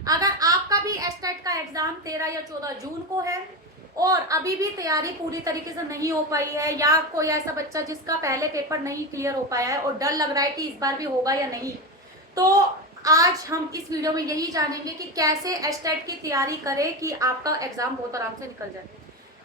अगर आपका भी एस्टेट का एग्जाम 13 या 14 जून को है और अभी भी तैयारी पूरी तरीके से नहीं हो पाई है, या कोई ऐसा बच्चा जिसका पहले पेपर नहीं क्लियर हो पाया है और डर लग रहा है कि इस बार भी होगा या नहीं, तो आज हम इस वीडियो में यही जानेंगे कि कैसे एस्टेट की तैयारी करें कि आपका एग्जाम बहुत आराम से निकल जाए।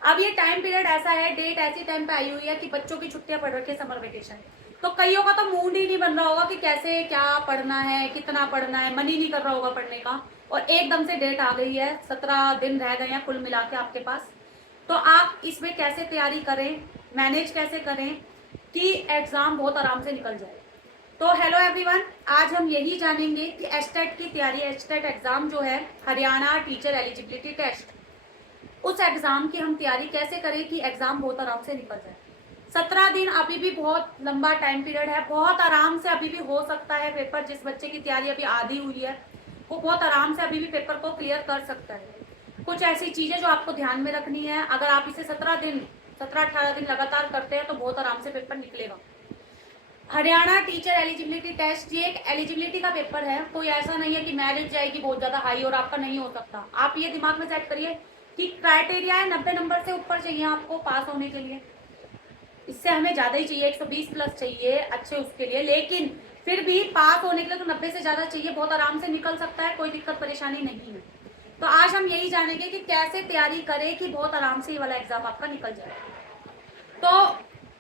अब ये टाइम पीरियड ऐसा है, डेट ऐसी टाइम पे आई हुई है कि बच्चों की छुट्टियां पड़ रखी है, समर वेकेशन। तो कईयों का तो मूड ही नहीं बन रहा होगा कि कैसे क्या पढ़ना है, कितना पढ़ना है, मन ही नहीं कर रहा होगा पढ़ने का। और एकदम से डेट आ गई है, 17 दिन रह गए हैं कुल मिला के आपके पास। तो आप इसमें कैसे तैयारी करें, मैनेज कैसे करें कि एग्जाम बहुत आराम से निकल जाए। तो हेलो एवरीवन, आज हम यही जानेंगे कि एस्टेट की तैयारी, एस्टेट एग्जाम जो है हरियाणा टीचर एलिजिबिलिटी टेस्ट, उस एग्जाम की हम तैयारी कैसे करें कि एग्जाम बहुत आराम से निकल जाए। 17 दिन अभी भी बहुत लंबा टाइम पीरियड है, बहुत आराम से अभी भी हो सकता है पेपर। जिस बच्चे की तैयारी अभी आधी हुई है वो बहुत आराम से अभी भी पेपर को क्लियर कर सकता है। कुछ ऐसी चीजें जो आपको ध्यान में रखनी है, अगर आप इसे 17-18 दिन लगातार करते हैं तो बहुत आराम से पेपर निकलेगा। हरियाणा टीचर एलिजिबिलिटी टेस्ट ये एक एलिजिबिलिटी का पेपर है, कोई ऐसा नहीं है कि मेरिट जाएगी बहुत ज्यादा हाई और आपका नहीं हो सकता। आप ये दिमाग में सेट करिए कि क्राइटेरिया है 90 नंबर से ऊपर चाहिए आपको पास होने के लिए। इससे हमें ज्यादा ही चाहिए, 120 प्लस चाहिए अच्छे उसके लिए, लेकिन फिर भी पास होने के लिए तो 90 से ज्यादा चाहिए। बहुत आराम से निकल सकता है, कोई दिक्कत परेशानी नहीं है। तो आज हम यही जानेंगे कि कैसे तैयारी करें कि बहुत आराम से ये वाला एग्जाम आपका निकल जाए। तो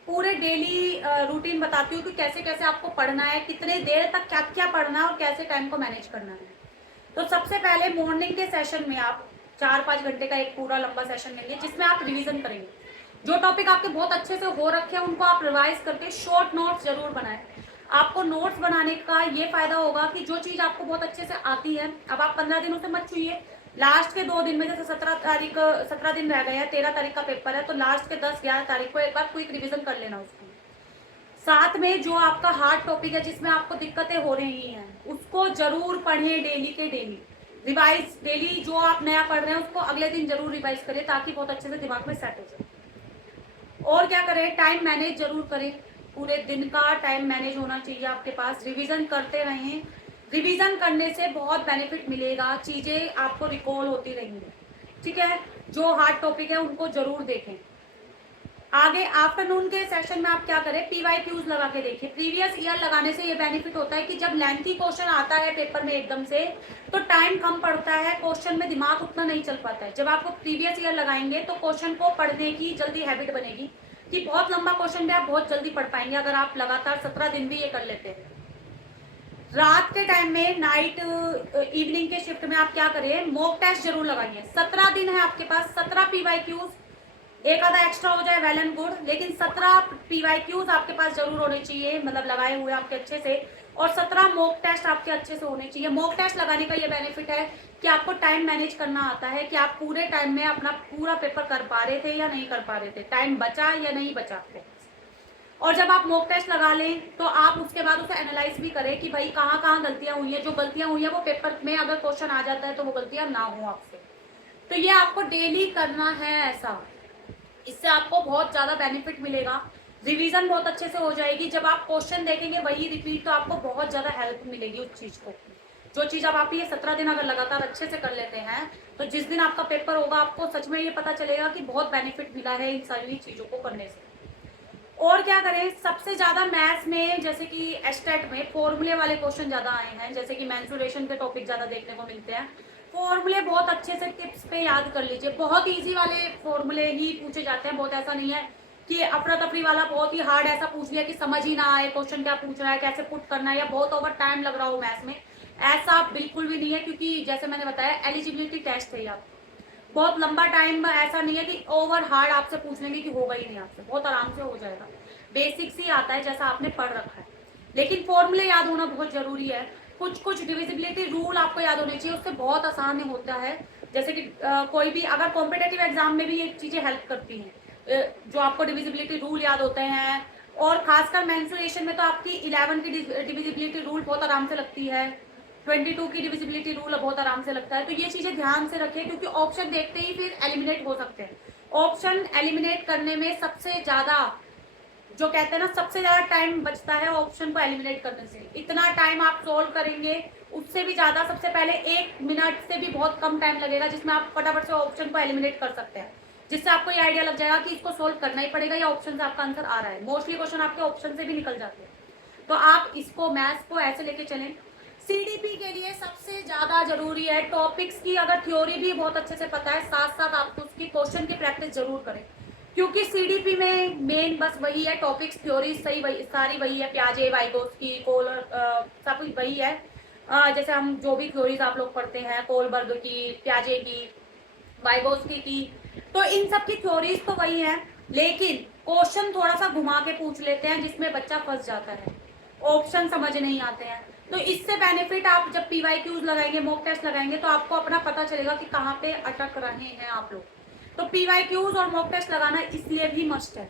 पूरे डेली रूटीन बताती हूँ कि कैसे कैसे आपको पढ़ना है, कितने देर तक क्या क्या पढ़ना है और कैसे टाइम को मैनेज करना है। तो सबसे पहले मॉर्निंग के सेशन में आप 4-5 घंटे का एक पूरा लंबा सेशन लेंगे जिसमें आप रिवीजन करेंगे। जो टॉपिक आपके बहुत अच्छे से हो रखे हैं उनको आप रिवाइज करके शॉर्ट नोट्स जरूर बनाएं। आपको नोट्स बनाने का ये फायदा होगा कि जो चीज आपको बहुत अच्छे से आती है, अब आप 15 दिनों से मत छूइए। लास्ट के 2 दिन में, जैसे 17 दिन रह गए हैं, 13 तारीख का पेपर है, तो लास्ट के 10-11 तारीख को एक बार क्विक रिवीजन कर लेना उसको। साथ में जो आपका हार्ड टॉपिक है जिसमें आपको दिक्कतें हो रही हैं उसको जरूर पढ़ें, डेली के डेली रिवाइज। डेली जो आप नया पढ़ रहे हैं उसको अगले दिन जरूर रिवाइज करें ताकि बहुत अच्छे से दिमाग में सेट हो जाए। और क्या करें, टाइम मैनेज जरूर करें। पूरे दिन का टाइम मैनेज होना चाहिए आपके पास। रिवीजन करते रहें, रिवीजन करने से बहुत बेनिफिट मिलेगा, चीजें आपको रिकॉल होती रहेंगी। ठीक है, जो हार्ड टॉपिक है उनको जरूर देखें। आगे आफ्टरनून के सेशन में आप क्या करें, PYQs लगा के देखिए। प्रीवियस ईयर लगाने से ये बेनिफिट होता है कि जब लेंथी क्वेश्चन आता है पेपर में एकदम से, तो टाइम कम पड़ता है, क्वेश्चन में दिमाग उतना नहीं चल पाता है। जब आपको प्रीवियस ईयर लगाएंगे तो क्वेश्चन को पढ़ने की जल्दी हैबिट बनेगी कि बहुत लंबा क्वेश्चन भी आप बहुत जल्दी पढ़ पाएंगे अगर आप लगातार 17 दिन भी ये कर लेते हैं। रात के टाइम में, नाइट इवनिंग के शिफ्ट में आप क्या करें, मॉक टेस्ट जरूर लगाइए। 17 दिन है आपके पास, 17 PYQs, एक आधा एक्स्ट्रा हो जाए वेल एंड गुड, लेकिन 17 PYQs आपके पास जरूर होने चाहिए, मतलब लगाए हुए आपके अच्छे से। और 17 मॉक टेस्ट आपके अच्छे से होने चाहिए। मॉक टेस्ट लगाने का ये बेनिफिट है कि आपको टाइम मैनेज करना आता है कि आप पूरे टाइम में अपना पूरा पेपर कर पा रहे थे या नहीं कर पा रहे थे, टाइम बचा या नहीं बचा आपको। और जब आप मॉक टेस्ट लगा लें तो आप उसके बाद उसे एनालाइज भी करें कि भाई कहाँ कहाँ गलतियां हुई है। जो गलतियां हुई है वो पेपर में अगर क्वेश्चन आ जाता है तो वो गलतियां ना हो आपसे। तो ये आपको डेली करना है ऐसा, इससे आपको बहुत ज्यादा बेनिफिट मिलेगा। रिवीजन बहुत अच्छे से हो जाएगी, जब आप क्वेश्चन देखेंगे वही रिपीट, तो आपको बहुत ज्यादा हेल्प मिलेगी उस चीज को। जो चीज अब आप ये 17 दिन अगर लगातार अच्छे से कर लेते हैं तो जिस दिन आपका पेपर होगा आपको सच में ये पता चलेगा कि बहुत बेनिफिट मिला है इन सारी चीजों को करने से। और क्या करें, सबसे ज्यादा मैथ्स में जैसे कि एस्टेट में फॉर्मूले वाले क्वेश्चन ज्यादा आए हैं, जैसे कि मेंसुरेशन के टॉपिक ज्यादा देखने को मिलते हैं। फॉर्मूले बहुत अच्छे से टिप्स पे याद कर लीजिए, बहुत इजी वाले फॉर्मूले ही पूछे जाते हैं। बहुत ऐसा नहीं है कि अफरा तफरी वाला बहुत ही हार्ड ऐसा पूछ लिया कि समझ ही ना आए क्वेश्चन क्या पूछ रहा है, कैसे पुट करना है, या बहुत ओवर टाइम लग रहा हो मैथ्स में। ऐसा बिल्कुल भी नहीं है, क्योंकि जैसे मैंने बताया एलिजिबिलिटी टेस्ट है यार, बहुत लंबा टाइम ऐसा नहीं है कि ओवर हार्ड आपसे पूछ लेंगे कि होगा ही नहीं आपसे, बहुत आराम से हो जाएगा। बेसिक्स ही आता है जैसा आपने पढ़ रखा है, लेकिन फॉर्मूले याद होना बहुत जरूरी है। कुछ कुछ डिविजिबिलिटी रूल आपको याद होने चाहिए, उससे बहुत आसान होता है। जैसे कि कोई भी अगर कॉम्पिटेटिव एग्जाम में भी ये चीजें हेल्प करती हैं, जो आपको डिविजिबिलिटी रूल याद होते हैं। और खासकर मेंसुरेशन में तो आपकी 11 की डिविजिबिलिटी रूल बहुत आराम से लगती है, 22 की डिविजिबिलिटी रूल बहुत आराम से लगता है। तो ये चीजें ध्यान से रखें, क्योंकि ऑप्शन देखते ही फिर एलिमिनेट हो सकते हैं। ऑप्शन एलिमिनेट करने में सबसे ज्यादा, जो कहते हैं ना, सबसे ज्यादा टाइम बचता है ऑप्शन को एलिमिनेट करने से। इतना टाइम आप सोल्व करेंगे उससे भी ज़्यादा सबसे पहले 1 मिनट से भी बहुत कम टाइम लगेगा, जिसमें आप फटाफट से ऑप्शन को एलिमिनेट कर सकते हैं, जिससे आपको ये आइडिया लग जाएगा कि इसको सोल्व करना ही पड़ेगा या ऑप्शन से आपका आंसर आ रहा है। मोस्टली क्वेश्चन आपके ऑप्शन से भी निकल जाते हैं, तो आप इसको मैथ्स को ऐसे लेके चलें। सीडीपी के लिए सबसे ज़्यादा जरूरी है टॉपिक्स की, अगर थ्योरी भी बहुत अच्छे से पता है, साथ साथ आप उसकी क्वेश्चन की प्रैक्टिस जरूर करें, क्योंकि सीडीपी में मेन बस वही है, टॉपिक्स थ्योरी सही वही सारी वही है, प्याजे वाइगोस्की कोलर सब कुछ वही है। जैसे हम जो भी थ्योरीज आप लोग पढ़ते हैं, कोलबर्ग की, प्याजे की, वाइगोस्की की, तो इन सब की थ्योरीज तो वही है, लेकिन क्वेश्चन थोड़ा सा घुमा के पूछ लेते हैं, जिसमें बच्चा फंस जाता है, ऑप्शन समझ नहीं आते हैं। तो इससे बेनिफिट, आप जब पीवाईक्यूज लगाएंगे, मॉक टेस्ट लगाएंगे, तो आपको अपना पता चलेगा कि कहाँ पे अटक रहे हैं आप लोग। तो पीवाईक्यूज और मॉक टेस्ट लगाना इसलिए भी मस्ट है,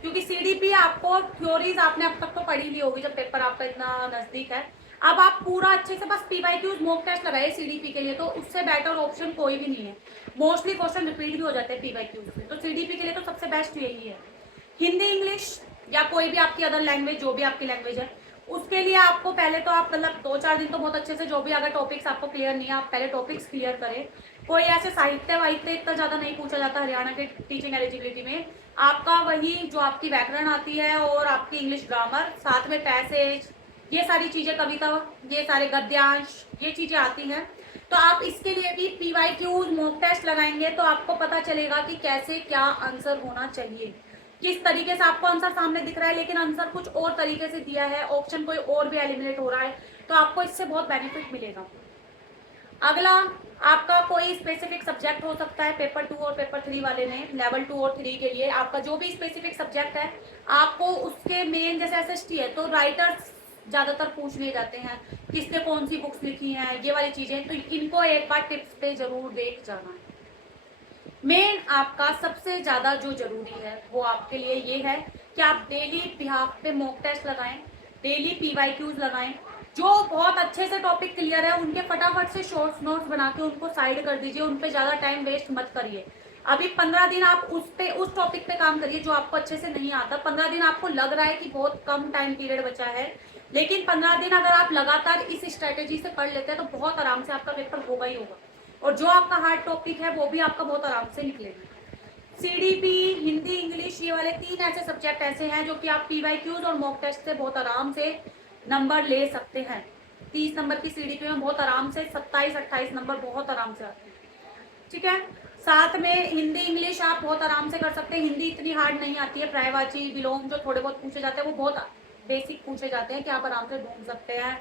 क्योंकि सीडीपी आपको थ्योरीज आपने अब तक तो पढ़ी ली होगी जब पेपर आपका इतना नजदीक है। अब आप पूरा अच्छे से बस पीवाईक्यूज मॉक टेस्ट लगाए सीडीपी के लिए, तो उससे बेटर ऑप्शन कोई भी नहीं है। मोस्टली क्वेश्चन रिपीट भी हो जाते हैं पीवाईक्यूज में, तो सीडीपी के लिए तो सबसे बेस्ट यही है। हिंदी, इंग्लिश या कोई भी आपकी अदर लैंग्वेज, जो भी आपकी लैंग्वेज है, उसके लिए आपको पहले तो आप मतलब 2-4 दिन तो बहुत अच्छे से, जो भी अगर टॉपिक्स आपको क्लियर नहीं है, आप पहले टॉपिक्स क्लियर करें। कोई ऐसे साहित्य वाहित्य इतना ज़्यादा नहीं पूछा जाता हरियाणा के टीचिंग एलिजिबिलिटी में। आपका वही जो आपकी व्याकरण आती है और आपकी इंग्लिश ग्रामर, साथ में पैसेज, ये सारी चीज़ें, कविता, ये सारे गद्यांश, ये चीज़ें आती हैं। तो आप इसके लिए भी पीवाईक्यूज मॉक टेस्ट लगाएंगे, तो आपको पता चलेगा कि कैसे क्या आंसर होना चाहिए, किस तरीके से आपको आंसर सामने दिख रहा है, लेकिन आंसर कुछ और तरीके से दिया है, ऑप्शन कोई और भी एलिमिनेट हो रहा है, तो आपको इससे बहुत बेनिफिट मिलेगा। अगला, आपका कोई स्पेसिफिक सब्जेक्ट हो सकता है पेपर 2 और पेपर 3 वाले में, लेवल 2 और 3 के लिए आपका जो भी स्पेसिफिक सब्जेक्ट है, आपको उसके मेन, जैसे एसएसटी है तो राइटर्स ज़्यादातर पूछने जाते हैं, किसने कौन सी बुक्स लिखी हैं, ये वाली चीज़ें, तो इनको एक बार टिप्स पे जरूर देख जाना है। मेन आपका सबसे ज़्यादा जो जरूरी है वो आपके लिए ये है कि आप डेली बिहाफ पे मॉक टेस्ट लगाएं, डेली पीवाईक्यूज लगाएं। जो बहुत अच्छे से टॉपिक क्लियर है उनके फटाफट से शॉर्ट्स नोट्स बना के उनको साइड कर दीजिए, उन पे ज़्यादा टाइम वेस्ट मत करिए। अभी 15 दिन आप उस टॉपिक पे काम करिए जो आपको अच्छे से नहीं आता। 15 दिन आपको लग रहा है कि बहुत कम टाइम पीरियड बचा है, लेकिन 15 दिन अगर आप लगातार इस स्ट्रेटेजी से पढ़ लेते हैं तो बहुत आराम से आपका पेपर होगा ही होगा, और जो आपका हार्ड टॉपिक है वो भी आपका बहुत आराम से निकलेगा। सीडीपी, हिंदी, इंग्लिश, ये वाले 3 ऐसे सब्जेक्ट ऐसे हैं जो कि आप पीवाईक्यूज और मॉक टेस्ट से बहुत आराम से नंबर ले सकते हैं। 30 नंबर की सीडीपी में बहुत आराम से 27-28 नंबर बहुत आराम से आते हैं, ठीक है। साथ में हिंदी, इंग्लिश आप बहुत आराम से कर सकते हैं। हिंदी इतनी हार्ड नहीं आती है, पर्यायवाची, विलोम जो थोड़े बहुत पूछे जाते हैं वो बहुत बेसिक पूछे जाते हैं कि आप आराम से ढूंढ सकते हैं,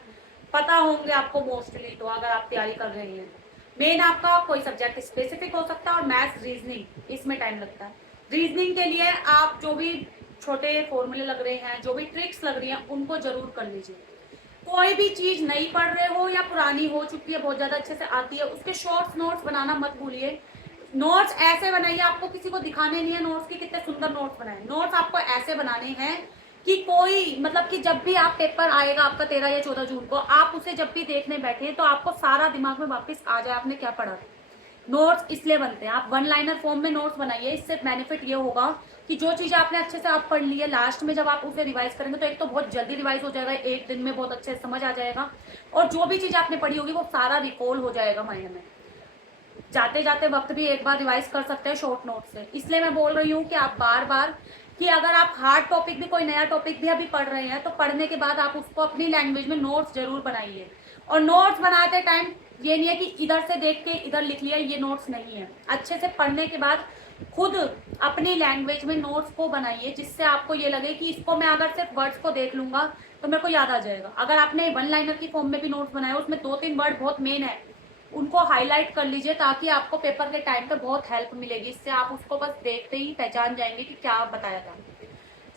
पता होंगे आपको मोस्टली, तो अगर आप तैयारी कर रहे हैं। मेन आपका कोई सब्जेक्ट स्पेसिफिक हो सकता है, और मैथ्स, रीजनिंग, इसमें टाइम लगता है। रीजनिंग के लिए आप जो भी छोटे फॉर्मूले लग रहे हैं, जो भी ट्रिक्स लग रही हैं, उनको जरूर कर लीजिए। कोई भी चीज नहीं पढ़ रहे हो या पुरानी हो चुकी है, बहुत ज्यादा अच्छे से आती है, उसके शॉर्ट्स नोट्स बनाना मत भूलिए। नोट्स ऐसे बनाइए, आपको किसी को दिखाने नहीं है नोट्स की कितने सुंदर नोट्स बनाए। नोट्स आपको ऐसे बनाने हैं कि कोई, मतलब कि जब भी आप पेपर आएगा आपका 13 या 14 जून को, आप उसे जब भी देखने बैठे तो आपको सारा दिमाग में वापस आ जाए आपने क्या पढ़ा। नोट्स इसलिए बनते हैं, आप 1 लाइनर फॉर्म में नोट्स बनाइए। इससे बेनिफिट ये होगा कि जो चीज़ें आपने अच्छे से आप पढ़ ली है, लास्ट में जब आप उसे रिवाइज करेंगे तो एक तो बहुत जल्दी रिवाइज हो जाएगा, 1 दिन में बहुत अच्छे से समझ आ जाएगा, और जो भी चीज़ आपने पढ़ी होगी वो सारा रिकॉल हो जाएगा माइंड में। जाते जाते वक्त भी एक बार रिवाइज कर सकते हैं शॉर्ट नोट से। इसलिए मैं बोल रही हूँ कि आप बार बार, कि अगर आप हार्ड टॉपिक भी, कोई नया टॉपिक भी अभी पढ़ रहे हैं, तो पढ़ने के बाद आप उसको अपनी लैंग्वेज में नोट्स जरूर बनाइए। और नोट्स बनाते टाइम ये नहीं है कि इधर से देख के इधर लिख लिया, ये नोट्स नहीं है। अच्छे से पढ़ने के बाद खुद अपनी लैंग्वेज में नोट्स को बनाइए, जिससे आपको ये लगे कि इसको मैं अगर सिर्फ वर्ड्स को देख लूंगा तो मेरे को याद आ जाएगा। अगर आपने 1 लाइनर की फॉर्म में भी नोट्स बनाया, उसमें 2-3 वर्ड बहुत मेन है, उनको हाईलाइट कर लीजिए, ताकि आपको पेपर के टाइम पे बहुत हेल्प मिलेगी। इससे आप उसको बस देखते ही पहचान जाएंगे कि क्या बताया था।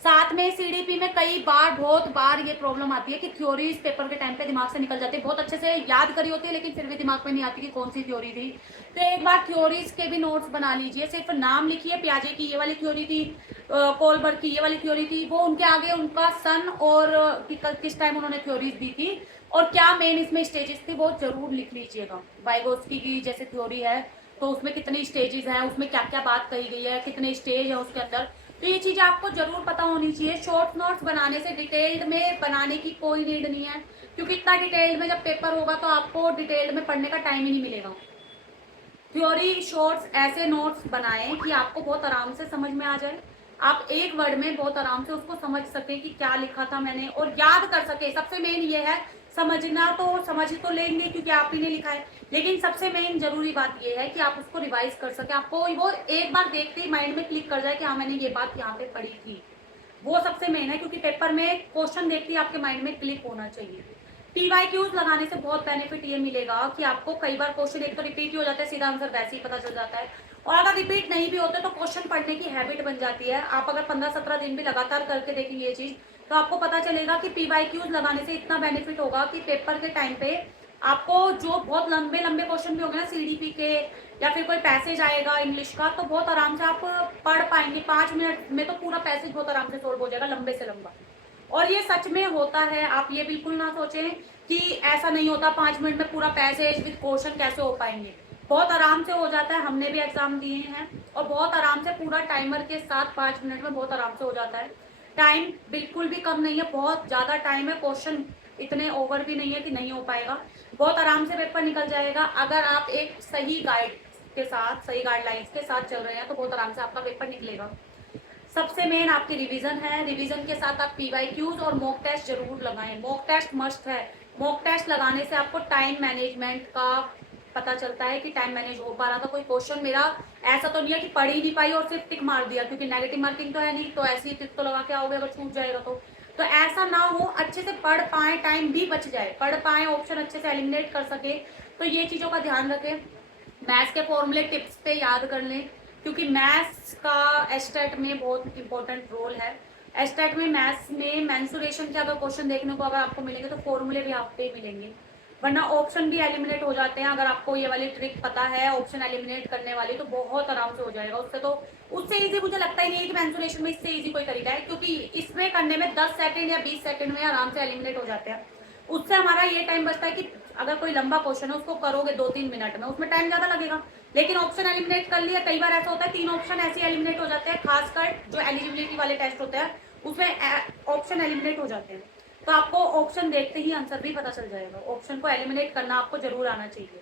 साथ में सीडीपी में कई बार, बहुत बार ये प्रॉब्लम आती है कि थ्योरीज पेपर के टाइम पे दिमाग से निकल जाती है, बहुत अच्छे से याद करी होती है लेकिन फिर भी दिमाग में नहीं आती कि कौन सी थ्योरी थी। तो एक बार थ्योरीज के भी नोट्स बना लीजिए, सिर्फ नाम लिखिए, प्याजे की ये वाली थ्योरी थी, कोलबर्ग की ये वाली थ्योरी थी, वो उनके आगे उनका सन और किस टाइम उन्होंने थ्योरीज दी थी और क्या मेन इसमें स्टेजेस थी, वो जरूर लिख लीजिएगा। वाइगोस्की की जैसे थ्योरी है तो उसमें कितनी स्टेजेस हैं, उसमें क्या क्या बात कही गई है, कितने स्टेज है उसके अंदर, तो ये चीज़ें आपको जरूर पता होनी चाहिए। शॉर्ट नोट्स बनाने से डिटेल्ड में बनाने की कोई नीड नहीं है, क्योंकि इतना डिटेल्ड में जब पेपर होगा तो आपको डिटेल्ड में पढ़ने का टाइम ही नहीं मिलेगा। थ्योरी शॉर्ट्स ऐसे नोट्स बनाएं कि आपको बहुत आराम से समझ में आ जाए, आप एक वर्ड में बहुत आराम से उसको समझ सके कि क्या लिखा था मैंने, और याद कर सके। सबसे मेन ये है, समझना तो समझ तो लेंगे क्योंकि आप ही ने लिखा है, लेकिन सबसे मेन जरूरी बात ये है कि आप उसको रिवाइज कर सके, आपको वो एक बार देखते ही माइंड में क्लिक कर जाए कि हाँ मैंने ये बात यहाँ पे पढ़ी थी। वो सबसे मेन है, क्योंकि पेपर में क्वेश्चन देखते ही आपके माइंड में क्लिक होना चाहिए। पीवाईक्यूज लगाने से बहुत बेनिफिट ये मिलेगा कि आपको कई बार क्वेश्चन एक तो रिपीट ही हो जाता है, सीधा आंसर वैसे ही पता चल जाता है, और अगर रिपीट नहीं भी होते तो क्वेश्चन पढ़ने की हैबिट बन जाती है। आप अगर 15-17 दिन भी लगातार करके देखेंगे ये चीज, तो आपको पता चलेगा कि पीवाईक्यूज लगाने से इतना बेनिफिट होगा कि पेपर के टाइम पे आपको जो बहुत लंबे लंबे क्वेश्चन भी होंगे ना सीडीपी के, या फिर कोई पैसेज आएगा इंग्लिश का, तो बहुत आराम से आप पढ़ पाएंगे। 5 मिनट में तो पूरा पैसेज बहुत आराम से सोल्व हो जाएगा, लंबे से लंबा। और ये सच में होता है, आप ये बिल्कुल ना सोचें कि ऐसा नहीं होता, 5 मिनट में पूरा पैसेज विद क्वेश्चन कैसे हो पाएंगे। बहुत आराम से हो जाता है, हमने भी एग्जाम दिए हैं, और बहुत आराम से पूरा टाइमर के साथ 5 मिनट में बहुत आराम से हो जाता है। टाइम बिल्कुल भी कम नहीं है, बहुत ज्यादा टाइम है, क्वेश्चन इतने ओवर भी नहीं है कि नहीं हो पाएगा, बहुत आराम से पेपर निकल जाएगा। अगर आप एक सही गाइड के साथ, सही गाइडलाइंस के साथ चल रहे हैं तो बहुत आराम से आपका पेपर निकलेगा। सबसे मेन आपकी रिवीजन है, रिवीजन के साथ आप पीवाईक्यूज और मॉक टेस्ट जरूर लगाएं। मॉक टेस्ट मस्ट है। मॉक टेस्ट लगाने से आपको टाइम मैनेजमेंट का पता चलता है कि टाइम मैनेज हो पा रहा था। कोई क्वेश्चन मेरा ऐसा तो नहीं है कि पढ़ ही नहीं पाई और सिर्फ टिक मार दिया, क्योंकि नेगेटिव मार्किंग तो है नहीं, तो ऐसी ही टिक तो लगा के आओगे अगर छूट जाएगा तो ऐसा ना हो, अच्छे से पढ़ पाए, टाइम भी बच जाए, पढ़ पाए, ऑप्शन अच्छे से एलिमिनेट कर सके। तो ये चीजों का ध्यान रखें। मैथ्स के फॉर्मूले टिप्स पे याद कर लें, क्योंकि मैथ्स का एस्टेट में बहुत इंपॉर्टेंट रोल है। एस्टेट में मैथ्स में मेंसुरेशन के अगर क्वेश्चन देखने को अगर आपको मिलेंगे तो फॉर्मूले भी आप पे मिलेंगे, वरना ऑप्शन भी एलिमिनेट हो जाते हैं। अगर आपको ये वाली ट्रिक पता है ऑप्शन एलिमिनेट करने वाली, तो बहुत आराम से हो जाएगा। उससे इजी मुझे लगता ही नहीं है कि मेंसुरेशन में इससे इजी कोई तरीका है, क्योंकि इसमें करने में 10 सेकंड या 20 सेकंड में आराम से एलिमिनेट हो जाते हैं। उससे हमारा ये टाइम बचता है कि अगर कोई लंबा क्वेश्चन है उसको करोगे 2-3 मिनट में, उसमें टाइम ज्यादा लगेगा, लेकिन ऑप्शन एलिमिनेट कर लिया। कई बार ऐसा होता है 3 ऑप्शन ऐसे एलिमिनेट हो जाते हैं, खासकर जो एलिजिबिलिटी वाले टेस्ट होते हैं उसमें ऑप्शन एलिमिनेट हो जाते हैं, तो आपको ऑप्शन देखते ही आंसर भी पता चल जाएगा। ऑप्शन को एलिमिनेट करना आपको जरूर आना चाहिए।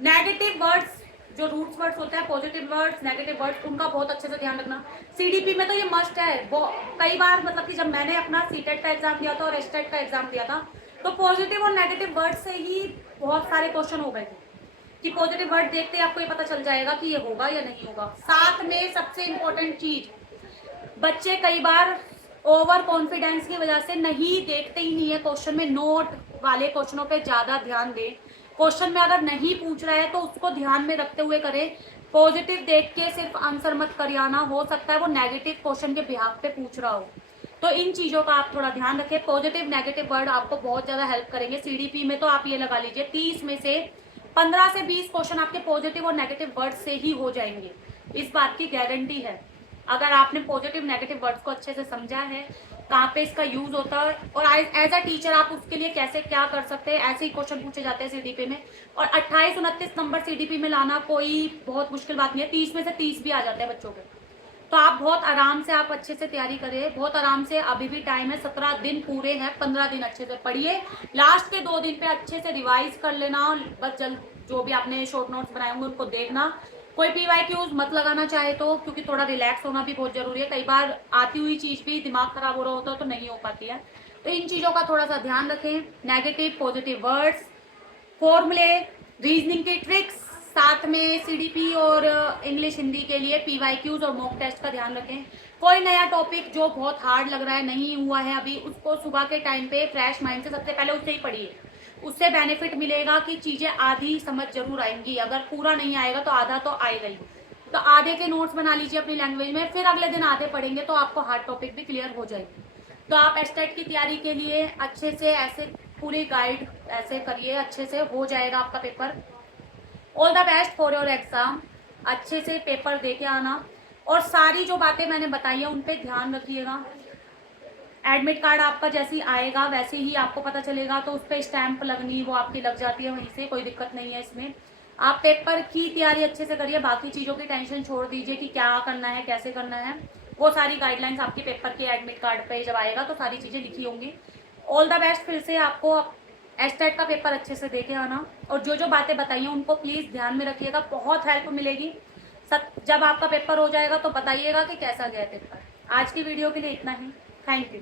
नेगेटिव वर्ड्स, जो रूट्स वर्ड्स होते हैं, पॉजिटिव वर्ड्स, नेगेटिव वर्ड्स, उनका बहुत अच्छे से ध्यान रखना। सीडीपी में तो ये मस्ट है। वो कई बार मतलब कि जब मैंने अपना सीटेट का एग्जाम दिया था और एस्टेट का एग्जाम दिया था, तो पॉजिटिव और नेगेटिव वर्ड से ही बहुत सारे क्वेश्चन हो गए थे, कि पॉजिटिव वर्ड देखते ही आपको ये पता चल जाएगा कि ये होगा या नहीं होगा। साथ में सबसे इंपॉर्टेंट चीज, बच्चे कई बार ओवर कॉन्फिडेंस की वजह से नहीं देखते ही नहीं है क्वेश्चन में, नोट वाले क्वेश्चनों पे ज्यादा ध्यान दें। क्वेश्चन में अगर नहीं पूछ रहा है तो उसको ध्यान में रखते हुए करें। पॉजिटिव देख के सिर्फ आंसर मत कर आना, हो सकता है वो नेगेटिव क्वेश्चन के बिहाफ पे पूछ रहा हो। तो इन चीजों का आप थोड़ा ध्यान रखें। पॉजिटिव नेगेटिव वर्ड आपको बहुत ज्यादा हेल्प करेंगे। सीडीपी में तो आप ये लगा लीजिए 30 में से 15 से 20 क्वेश्चन आपके पॉजिटिव और नेगेटिव वर्ड से ही हो जाएंगे, इस बात की गारंटी है। अगर आपने पॉजिटिव नेगेटिव वर्ड्स को अच्छे से समझा है, कहाँ पे इसका यूज होता है, और एज अ टीचर आप उसके लिए कैसे क्या कर सकते हैं, ऐसे ही क्वेश्चन पूछे जाते हैं सीडीपी में। और 28-29 नंबर सीडीपी में लाना कोई बहुत मुश्किल बात नहीं है, 30 में से 30 भी आ जाते हैं बच्चों के। तो आप बहुत आराम से, आप अच्छे से तैयारी करें, बहुत आराम से। अभी भी टाइम है, 17 दिन पूरे हैं, 15 दिन अच्छे से पढ़िए। लास्ट के 2 दिन पे अच्छे से रिवाइज कर लेना, बस जल्द जो भी आपने शॉर्ट नोट्स बनाए होंगे उनको देखना। कोई पीवाईक्यूज मत लगाना चाहे तो, क्योंकि थोड़ा रिलैक्स होना भी बहुत जरूरी है। कई बार आती हुई चीज भी दिमाग खराब हो रहा होता है तो नहीं हो पाती है, तो इन चीजों का थोड़ा सा ध्यान रखें। नेगेटिव पॉजिटिव वर्ड्स, फॉर्मूले, रीजनिंग की ट्रिक्स, साथ में सीडीपी और इंग्लिश हिंदी के लिए पीवाईक्यूज और मॉक टेस्ट का ध्यान रखें। कोई नया टॉपिक जो बहुत हार्ड लग रहा है, नहीं हुआ है अभी, उसको सुबह के टाइम पे फ्रेश माइंड से सबसे पहले उससे ही पढ़िए। उससे बेनिफिट मिलेगा कि चीजें आधी समझ जरूर आएंगी, अगर पूरा नहीं आएगा तो आधा तो आएगा ही। तो आधे के नोट्स बना लीजिए अपनी लैंग्वेज में, फिर अगले दिन आधे पढ़ेंगे तो आपको हार्ड टॉपिक भी क्लियर हो जाएगी। तो आप एस्टेट की तैयारी के लिए अच्छे से ऐसे पूरी गाइड ऐसे करिए, अच्छे से हो जाएगा आपका paper. All the best for your exam. अच्छे से पेपर दे के आना, और सारी जो बातें मैंने बताई है उन पे ध्यान रखिएगा। एडमिट कार्ड आपका जैसे ही आएगा वैसे ही आपको पता चलेगा, तो उस पर स्टैंप लगनी वो आपकी लग जाती है वहीं से, कोई दिक्कत नहीं है इसमें। आप पेपर की तैयारी अच्छे से करिए, बाकी चीज़ों की टेंशन छोड़ दीजिए कि क्या करना है कैसे करना है। वो सारी गाइडलाइंस आपके पेपर के एडमिट कार्ड पे जब आएगा तो सारी चीज़ें लिखी होंगी। ऑल द बेस्ट फिर से आपको एस्टेट का पेपर अच्छे से देके आना, और जो जो बातें बताई हैं उनको प्लीज़ ध्यान में रखिएगा, बहुत हेल्प मिलेगी। जब आपका पेपर हो जाएगा तो बताइएगा कि कैसा गया पेपर। आज की वीडियो के लिए इतना ही। Thank you.